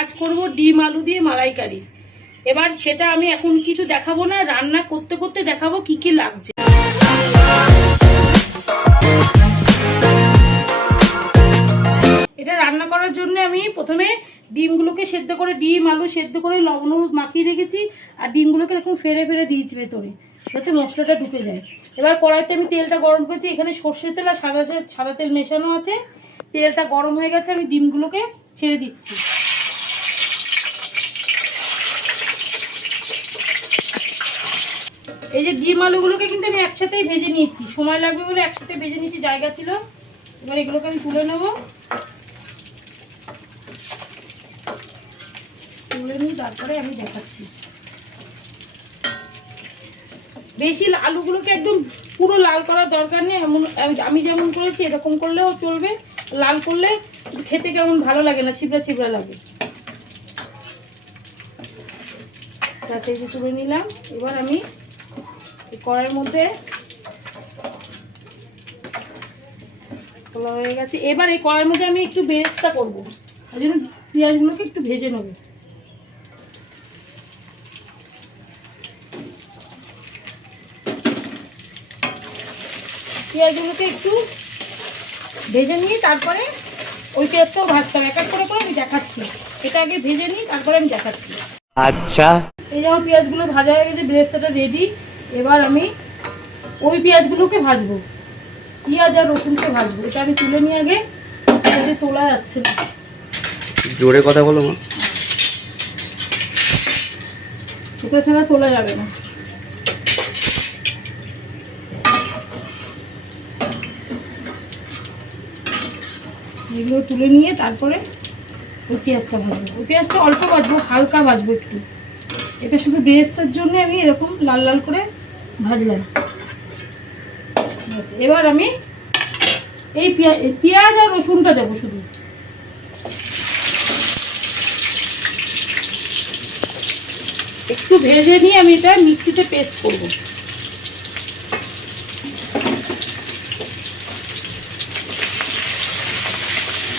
আজ করব, ডিম, আলু দিয়ে মালাইকারি। এবার সেটা আমি এখন কিছু দেখাবো না, রান্না করতে করতে দেখাবো কি কি লাগছে। এটা রান্না করার জন্য আমি প্রথমে ডিমগুলোকে সেদ্ধ করে, ডিম, আলু সেদ্ধ করে লবণ হলুদ মাখিয়ে রেখেছি, আর ডিমগুলোকে এরকম ফেরে ফেরে দিয়েছি ভেতরে, যাতে মশলাটা ঢুকে যায়। এবার কড়াইতে আমি তেলটা গরম করেছি, এখানে সর্ষের তেল আর সাদা সাদা তেল মেশানো আছে। তেলটা গরম হয়ে গেছে, আমি ডিমগুলোকে ছেড়ে দিচ্ছি। এই যে ডিম আলুগুলোকে কিন্তু আমি একসাথেই ভেজে নিয়েছি। সময় লাগবে বলে একসাথে ভেজে নিয়েছি, জায়গা ছিল। এবার এগুলোকে আমি তুলে নেব। তুলে নিই তারপরে আমি দেখাচ্ছি। বেশি আলুগুলোকে একদম পুরো লাল করার দরকার নেই। এমন আমি- যেমন করেছি, এরকম করলেও চলবে। লাল করলে খেতে কেমন ভালো লাগে না, ছিবড়া ছিবড়া লাগে। এই যে তুলে নিলাম। এবার আমি কড়াইয়ের মধ্যে খোলা হয়ে গেছে। এবার এই কড়াইয়ের মধ্যে আমি একটু বেরেস্তা করব। ওই জন্য পেঁয়াজগুলোকে একটু ভেজে নেব। পেঁয়াজগুলোকে একটু ভেজে নিয়ে তারপরে ওই পেঁয়াজটাও ভাজতে হবে। এক এক করে করে আমি দেখাচ্ছি। এটা আগে ভেজে নিই তারপরে আমি দেখাচ্ছি। আচ্ছা। এই যেমন পেঁয়াজগুলো ভাজা হয়ে গেছে বেরেস্তাটা রেডি এবার আমি ওই পেঁয়াজগুলোকে ভাজবো। পেঁয়াজ আর রসুনকে ভাজবো। এটা আমি তুলে নিয়ে আগে এটা তোলা যাচ্ছে না। জোরে কথা বলো মা। এটা ছাড়া তোলা যাবে না। এগুলো তুলে নিয়ে তারপরে ওই পেঁয়াজটা ভাজবো। ওই পেঁয়াজটা অল্প ভাজবো হালকা ভাজবো একটু। এটা শুধু বেরেস্তার জন্য আমি এরকম লাল লাল করে ভাজলাম এবার আমি এই পেঁয়াজ পেঁয়াজ আর রসুনটা দেবো শুধু। একটু ভেজে নিয়ে আমি এটা মিক্সিতে পেস্ট করব।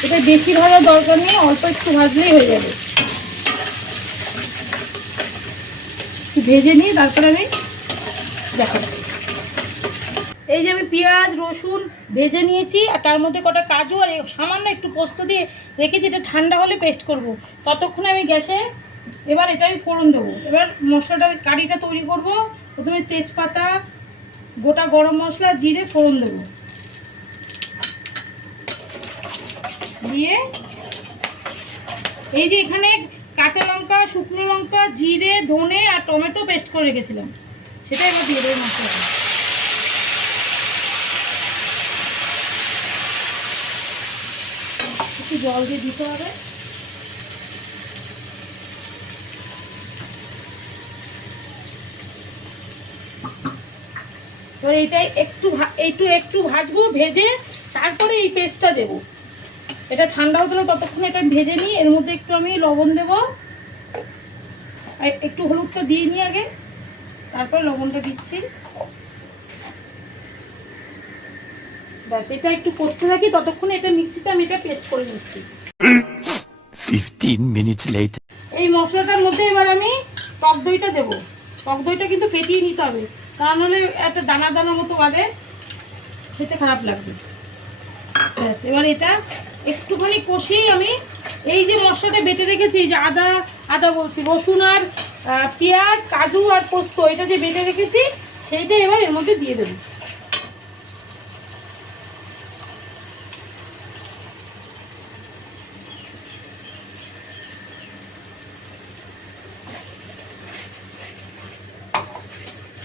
এটা বেশি ভাজার দরকার নেই, অল্প একটু ভাজলেই হয়ে যাবে। একটু ভেজে নিয়ে তারপরে আমি দেখাচ্ছি। এই যে আমি পেঁয়াজ, রসুন ভেজে নিয়েছি, আর তার মধ্যে কটা কাজু, আর সামান্য একটু পোস্ত দিয়ে রেখেছি, এটা ঠান্ডা হলে পেস্ট করব। ততক্ষণে আমি গ্যাসে, এবার এটা আমি ফোড়ন দেবো। এবার মশলাটা, কারিটা তৈরি করব। প্রথমে তেজপাতা, গোটা গরম মশলা, জিরে ফোড়ন দেবো। দিয়ে এই যে এখানে কাঁচা লঙ্কা, শুকনো লঙ্কা, জিরে, ধনে, আর টমেটো পেস্ট করে রেখেছিলাম। সেটা এবার দিয়ে দেবো মশলাটা একটু জল দিয়ে দিতে হবে। এবার এইটাই একটু ভা- একটু ভাজবো, ভেজে তারপরে এই পেস্টটা দেবো। এটা ঠান্ডা হতে ততক্ষণ এটা ভেজে নিই এর মধ্যে একটু আমি লবণ দেবো। একটু হলুদটা দিয়ে নিই আগে। তারপরে লবণটা দিচ্ছি। ব্যাস এটা একটু কষতে থাকি ততক্ষণ এটা মিক্সিতে আমি এটা পেস্ট করে নিচ্ছি। 15 minutes later. এই মশলাটার মধ্যে এবার আমি টক দইটা দেবো। টক দইটা কিন্তু ফেটিয়ে নিতে হবে তা নাহলে একটা দানা দানা মতো বাদে খেতে খারাপ লাগবে। ব্যাস এবার এটা একটুখানি কষিয়েই আমি এই যে মশলাটা বেটে রেখেছি এই যে আদা আদা বলছি রসুন আর পেঁয়াজ, কাজু আর পোস্ত, এটা যে বেটে রেখেছি, সেইটা এবার এর মধ্যে দিয়ে দেবো।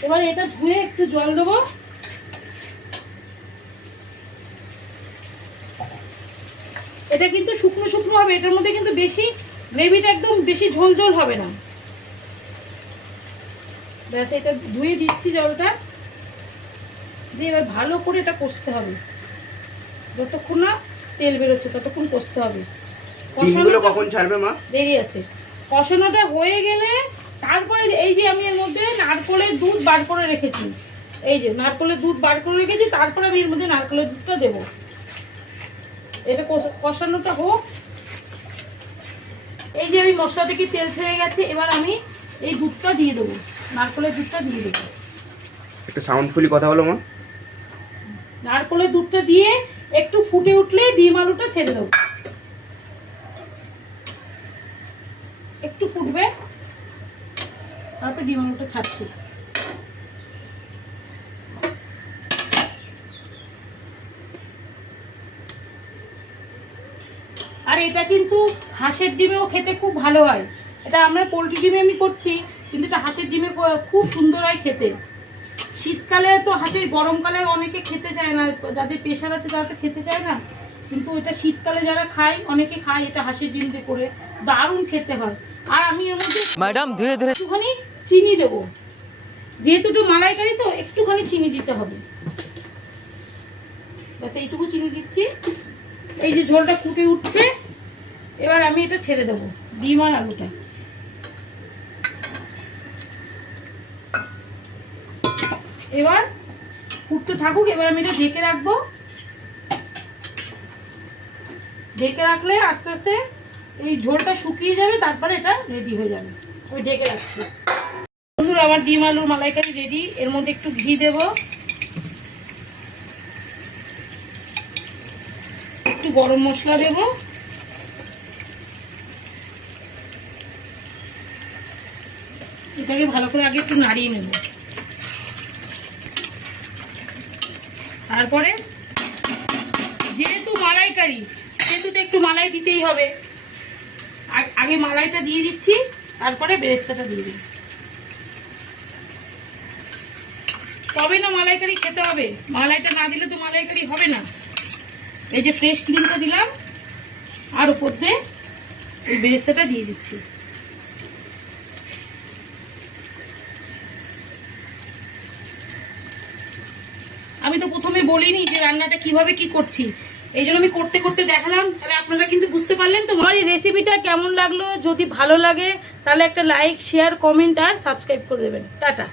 এবার এটা ধুয়ে একটু জল দেবো। এটা কিন্তু শুকনো শুকনো হবে, এটার মধ্যে কিন্তু বেশি, গ্রেভিটা একদম বেশি ঝোল ঝোল হবে না। ব্যাস এটা ধুয়ে দিচ্ছি জলটা। দিয়ে এবার ভালো করে এটা কষতে হবে। যতক্ষণ না তেল বেরোচ্ছে ততক্ষণ কষতে হবে। কষানোটা- কখন ছাড়বে মা? দেরি আছে। কষানোটা হয়ে গেলে তারপরে এই যে আমি এর মধ্যে নারকলের দুধ বার করে রেখেছি। এই যে নারকলের দুধ বার করে রেখেছি তারপরে আমি এর মধ্যে নারকলের দুধটা দেবো। এটা কষানোটা হোক। এই যে আমি মশলা থেকে তেল ছেড়ে গেছে এবার আমি এই দুধটা দিয়ে দেবো। নারকলের দুধটা দিয়ে দেবো। একটু সাউন্ডফুলি কথা বলো মা। নারকলের দুধটা দিয়ে একটু ফুটে উঠলে ডিম আলুটা ছেড়ে দেবো। একটু ফুটবে তারপর ডিম আলুটা ছাড়ছি। আর এটা কিন্তু হাঁসের ডিমেও খেতে খুব ভালো হয়। এটা আমরা পোলট্রি ডিমে আমি করছি। কিন্তু এটা হাঁসের ডিমে খুব সুন্দর হয় খেতে। শীতকালে তো হাঁসের গরমকালে অনেকে খেতে চায় না যাদের প্রেশার আছে তারা তো খেতে চায় না। কিন্তু এটা শীতকালে যারা খায় অনেকে খায় এটা হাঁসের ডিম দিয়ে করে। দারুণ খেতে হয়। আর আমি এর মধ্যে ম্যাডাম ধীরে ধীরে একটুখানি চিনি দেবো। যেহেতু একটু মালাইকারি তো একটুখানি চিনি দিতে হবে। ব্যাস এইটুকু চিনি দিচ্ছি। এই যে ঝোলটা ফুটে উঠছে এবার আমি এটা ছেড়ে দেবো ডিম আর আলুটা। এবার ফুটতে থাকুক, এবার আমি এটা ঢেকে রাখব। ঢেকে রাখলে আস্তে আস্তে এই ঝোলটা শুকিয়ে যাবে, তারপরে এটা রেডি হয়ে যাবে। ওই ঢেকে রাখছি। বন্ধুরা, আমার ডিম আলুর মালাইকারি রেডি এর মধ্যে একটু ঘি দেব। একটু গরম মশলা দেব। এটাকে ভালো করে আগে একটু নাড়িয়ে নেব। তারপরে, যেহেতু মালাইকারি সেহেতু তো একটু মালাই দিতেই হবে। আগে মালাইটা দিয়ে দিচ্ছি, তারপরে বেরেস্তাটা দিয়ে দিই তবে না মালাইকারি খেতে হবে। মালাইটা না দিলে তো মালাইকারি হবে না। এই যে ফ্রেশ ক্রিমটা দিলাম, আর উপর দিয়ে এই বেরেস্তাটা দিয়ে দিচ্ছি আমি তো প্রথমে বলিনি যে রান্নাটা কীভাবে কি করছি। এই জন্য আমি করতে করতে দেখালাম, তাহলে আপনারা কিন্তু বুঝতে পারলেন তো। আমার এই রেসিপিটা কেমন লাগল? যদি ভালো লাগে, তাহলে একটা লাইক শেয়ার কমেন্ট আর সাবস্ক্রাইব করে দেবেন। টাটা।